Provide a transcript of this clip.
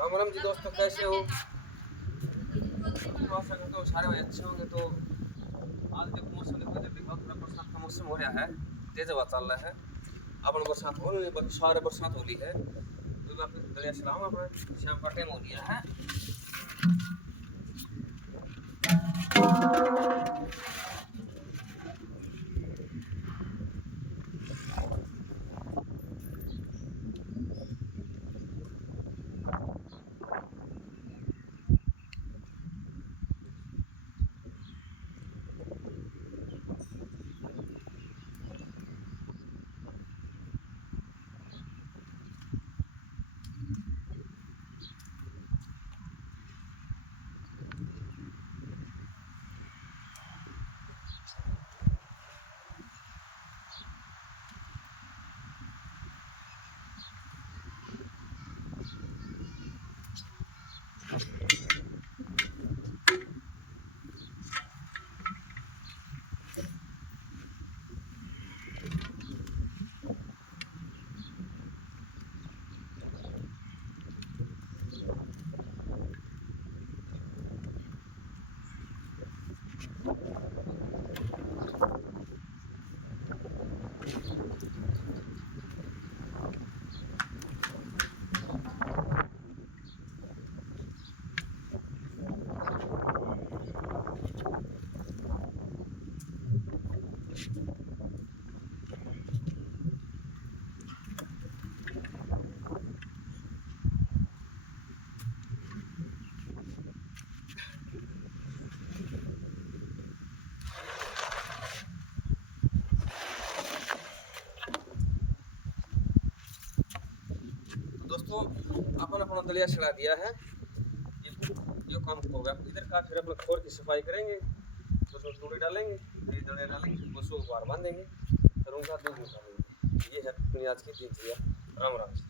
राम राम जी दोस्तों, कैसे हो? आशा करता हूँ सारे भाई अच्छे होंगे। तो आज देखो मौसम देखो, इधर देखो थोड़ा बरसात का मौसम हो रहा है, तेज हवा चल रहा है। अपन बरसात हो रही है, सारे बरसात हो रही है। तो मैं आपको दरिया सलाम, अपना शाम का टाइम हो गया है। दोस्तों अपन अपना दलिया चढ़ा दिया है। ये काम होगा इधर का। फिर अपने खोर की सफाई करेंगे, तो उसमें तूड़ी डालेंगे, ये दलिया डालेंगे, उसको बाहर बांधेंगे, फिर उनका दूध निकालेंगे। ये है अपनी आज की दिनचर्या। राम राम।